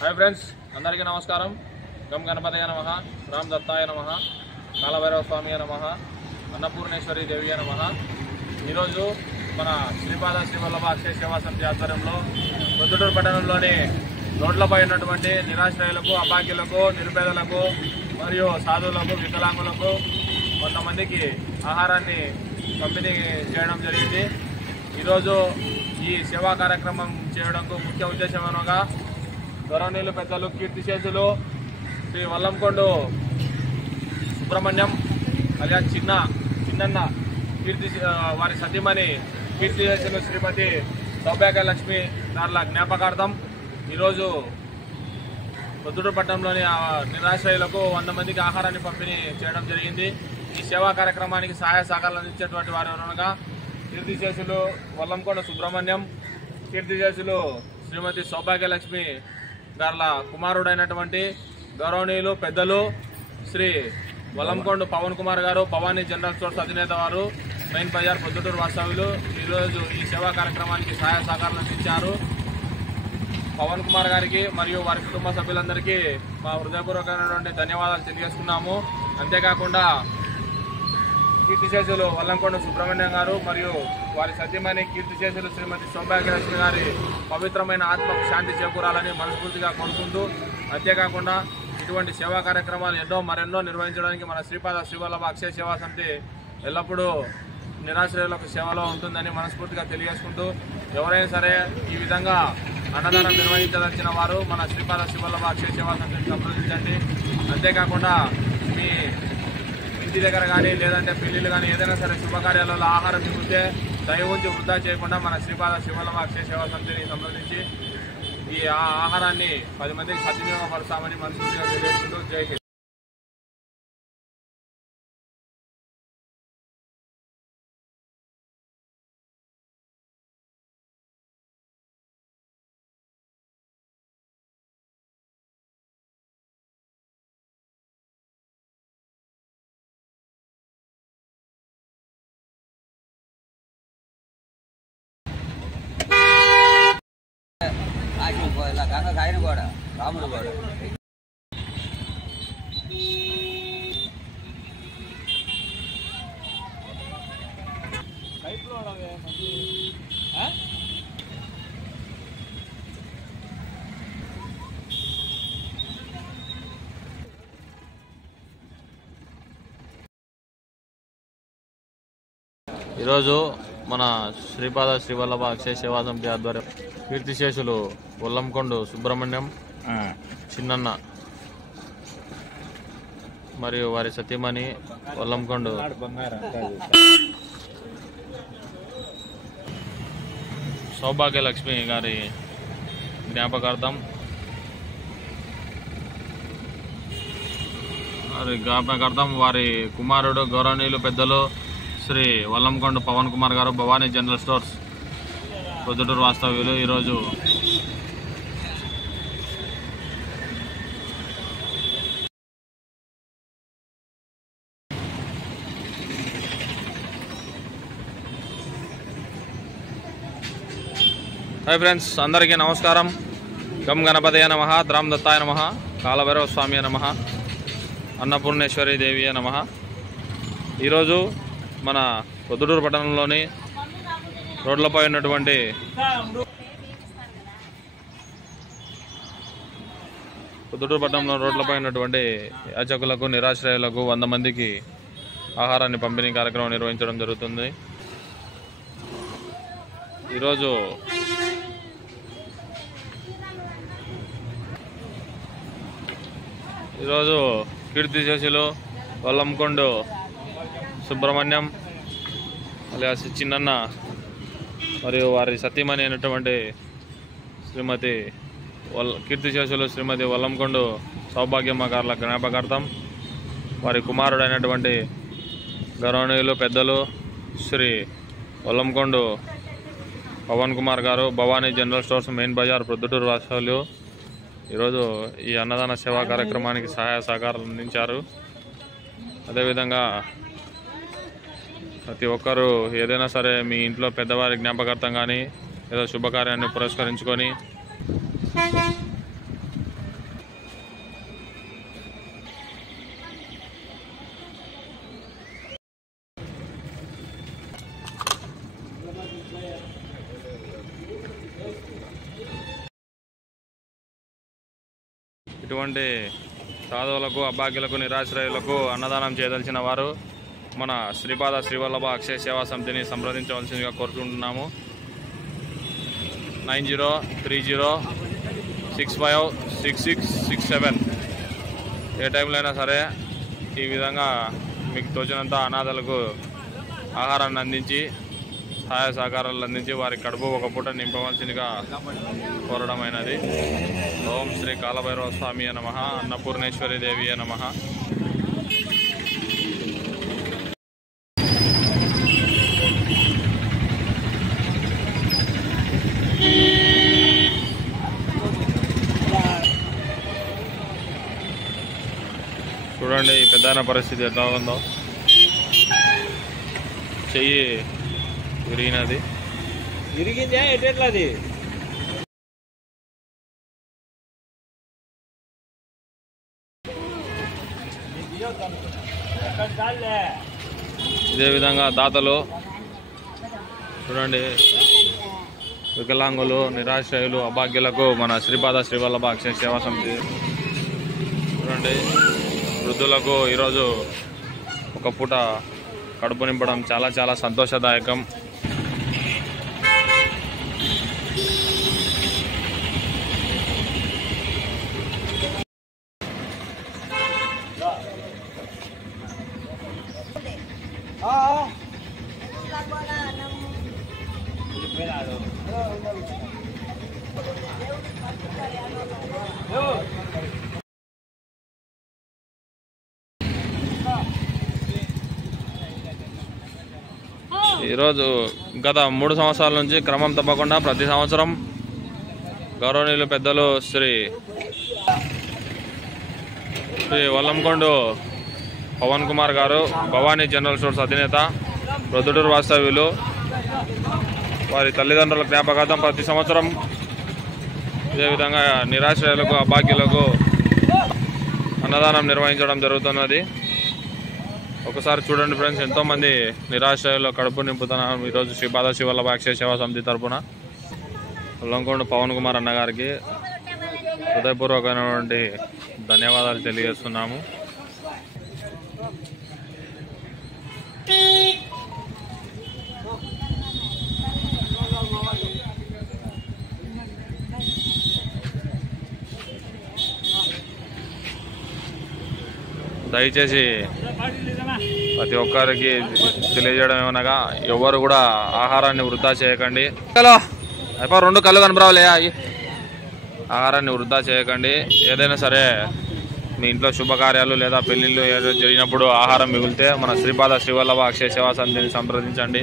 Hi friends अंदरिकी नमस्कारम गम गणपतये नमः राम दत्ताय नमः कालभैरव स्वामी नमः अन्नपूर्णेश्वरी देवी नमः। ఈరోజు మన శ్రీపాద శ్రీవల్లభ అక్షయ సేవా సమితి ఆధ్వర్యంలో ప్రొద్దుటూరు పట్టణంలోని రోడ్లపై ఉన్నటువంటి నిరాశ్రయులకు, అభాగ్యులకు, నిరుపేదలకు మరియు సాధువులకు, వికలాంగులకు కొంతమందికి ఆహారాన్ని పంపిణీ చేయడం జరిగింది। ఈరోజు ఈ సేవా కార్యక్రమం చేయడానికి ముఖ్య ఉద్దేశం అనగా గౌరవనీయులు పెద్దలు కీర్తిశేషులు శ్రీ వల్లంకొండ సుబ్రహ్మణ్యం అలియా చిన్నన్న కీర్తి వారి సతీమణి కీర్తిశేషులు శ్రీమతి సౌభాగ్యలక్ష్మి గార్ల జ్ఞాపకార్థం ఈరోజు ప్రొద్దుటూరు పట్టణంలోని నిరాశ్రయులకు 100 మందికి ఆహారాన్ని పంపిణీ చేయడం జరిగింది। ఈ సేవా కార్యక్రమానికి సహాయ సహకారాలు అందించేటువంటి వారు అనగా కీర్తిశేషులు వల్లంకొండ సుబ్రహ్మణ్యం, కీర్తిశేషులు శ్రీమతి సౌభాగ్యలక్ష్మి గార్ల కుమారుడైనటువంటి గౌరవనీయులు పెద్దలు శ్రీ వల్లంకొండ పవన్ కుమార్ గారు, భవానీ జనరల్ స్టోర్స్ అధినేత వారు, మెయిన్ బజార్ ప్రొద్దుటూరు వాస్తవ్యులు ఈరోజు ఈ సేవా కార్యక్రమానికి సహాయ సహకారాలు అందించారు। పవన్ కుమార్ గారికి మరియు వారి కుటుంబ సభ్యులందరికీ మా హృదయపూర్వకమైనటువంటి ధన్యవాదాలు తెలియజేస్తున్నాము। అంతేకాకుండా కీర్తిశేషులు వల్లంకొండ సుబ్రహ్మణ్యం గారు మరియు వారి సతీమణి కీర్తిశేషులు శ్రీమతి సౌభాగ్యలక్ష్మి గారి పవిత్రమైన ఆత్మకు శాంతి చేకూరాలని మనస్ఫూర్తిగా కోరుకుంటూ, అంతేకాకుండా ఇటువంటి సేవా కార్యక్రమాలు మరెన్నో నిర్వహించడానికి మన శ్రీపాద శ్రీవల్లభ అక్షయ సేవా సమితి ఎల్లప్పుడూ నిరాశ్రయులకు సేవలో ఉంటుందని మనస్ఫూర్తిగా తెలియజేసుకుంటూ, ఎవరైనా సరే ఈ విధంగా అన్నదానం నిర్వహించదలిచిన వారు మన శ్రీపాద శ్రీవల్లభ అక్షయ సేవా సమితిని సంప్రదించండి। అంతేకాకుండా మీ ఇంటి దగ్గర కానీ లేదంటే పెళ్లిళ్ళు కానీ ఏదైనా సరే శుభకార్యాలలో ఆహారం మిగిలితే దయ ఉంచి వృధా చేయకుండా మన శ్రీపాద శ్రీవల్లభ అక్షయ సేవా సమితిని సంప్రదించి ఈ ఆహారాన్ని 10 మందికి సద్వినియోగపరుస్తామని మనస్ఫూర్తిగా తెలియజేసుకుంటూ జై హింద్। ఆయన కూడా రాముడు కూడా ఈరోజు మన శ్రీపాద శ్రీవల్లభ అక్షయ సేవా సమితి ఆధ్వర్యం కీర్తిశేషులు వల్లంకొండ సుబ్రహ్మణ్యం చిన్నన్న మరియు వారి సతీమణి వల్లంకొండ సౌభాగ్యలక్ష్మి గారి జ్ఞాపకార్థం వారి కుమారుడు గౌరవనీయులు పెద్దలు శ్రీ వల్లంకొండ పవన్ కుమార్ గారు, భవానీ జనరల్ స్టోర్స్ ప్రొద్దుటూరు వాస్తవ్యులు ఈరోజు హాయ్ ఫ్రెండ్స్ అందరికీ నమస్కారం। గం గణపతయ నమః రామ్ దత్తాయ నమః కాలభైరవ స్వామి నమః అన్నపూర్ణేశ్వరి దేవి నమః। ఈరోజు మన ప్రొద్దుటూరు పట్టణంలోని రోడ్లపై ఉన్నటువంటి యాచకులకు, నిరాశ్రయులకు 100 మందికి ఆహారాన్ని పంపిణీ కార్యక్రమం నిర్వహించడం జరుగుతుంది। ఈరోజు కీర్తిశేషులు వల్లంకొండ సుబ్రహ్మణ్యం అలియాస్ చిన్నన్న మరియు వారి సతీమణి అయినటువంటి శ్రీమతి కీర్తిశేషులు శ్రీమతి వల్లంకొండ సౌభాగ్యమ్మ గార్ల జ్ఞాపకార్థం వారి కుమారుడైనటువంటి గౌరవనీయులు పెద్దలు శ్రీ వల్లంకొండ పవన్ కుమార్ గారు, Bhavani general stores main Bazar Proddatur వాస్తవ్యులు ఈరోజు ఈ అన్నదాన సేవా కార్యక్రమానికి సహాయ సహకారాలు అందించారు। అదేవిధంగా ప్రతి ఒక్కరూ ఏదైనా సరే మీ ఇంట్లో పెద్దవారి జ్ఞాపకార్థం కానీ ఏదో శుభకార్యాన్ని పురస్కరించుకొని ఇటువంటి సాధువులకు, అభాగ్యులకు, నిరాశ్రయులకు అన్నదానం చేయదలిచిన వారు మన శ్రీపాద శ్రీవల్లభ అక్షయ సేవా సమితిని సంప్రదించవలసిందిగా కోరుకుంటున్నాము. 9030656667. ఏ టైంలో అయినా సరే ఈ విధంగా మీకు తోచినంత అనాథలకు ఆహారాన్ని అందించి సహాయ సహకారాలు అందించి వారి కడుపు ఒక పూట నింపవలసిందిగా కోరడమైనది. ఓం శ్రీ కాలభైరవ స్వామి నమః. అన్నపూర్ణేశ్వరి దేవి నమః. చూడండి ఈ పెద్దాయన పరిస్థితి ఎట్లా ఉందో. చెయ్యి విరిగినది. విరిగిందా ఎట్లది? ఇదే విధంగా దాతలు చూడండి, వికలాంగులు, నిరాశ్రయులు, అభాగ్యులకు మన శ్రీపాద శ్రీవల్లభ అక్షయ సేవా సమితి చూడండి, వృద్ధులకు ఈరోజు ఒక పూట కడుపు నింపడం చాలా చాలా సంతోషదాయకం. ఈరోజు గత 3 సంవత్సరాల నుంచి క్రమం తప్పకుండా ప్రతి సంవత్సరం గౌరవనీయులు పెద్దలు శ్రీ వల్లంకొండు పవన్ కుమార్ గారు, భవానీ జనరల్ స్టోర్స్ అధినేత, ప్రొద్దుటూరు వాస్తవ్యులు, వారి తల్లిదండ్రుల జ్ఞాపకార్థం ప్రతి సంవత్సరం ఇదే విధంగా నిరాశ్రయులకు, అభాగ్యులకు అన్నదానం నిర్వహించడం జరుగుతున్నది. ఒకసారి చూడండి ఫ్రెండ్స్, ఎంతోమంది నిరాశ్రయులు కడుపు నింపుతున్నారు ఈరోజు శ్రీపాద శ్రీవల్లభ అక్షయ సేవా సమితి తరఫున. వల్లంకొండు పవన్ కుమార్ అన్న గారికి హృదయపూర్వకమైనటువంటి ధన్యవాదాలు తెలియజేస్తున్నాము. దయచేసి ప్రతి ఒక్కరికి తెలియజేయడం ఏమనగా ఎవరు కూడా ఆహారాన్ని వృధా చేయకండి. అయిపో 2 కళ్ళు కనపరావులే. ఆహారాన్ని వృధా చేయకండి. ఏదైనా సరే మీ ఇంట్లో శుభకార్యాలు లేదా పెళ్ళిళ్ళు జరిగినప్పుడు ఆహారం మిగిలితే మన శ్రీపాద శ్రీవల్లభ అక్షయ సేవా సమితిని సంప్రదించండి.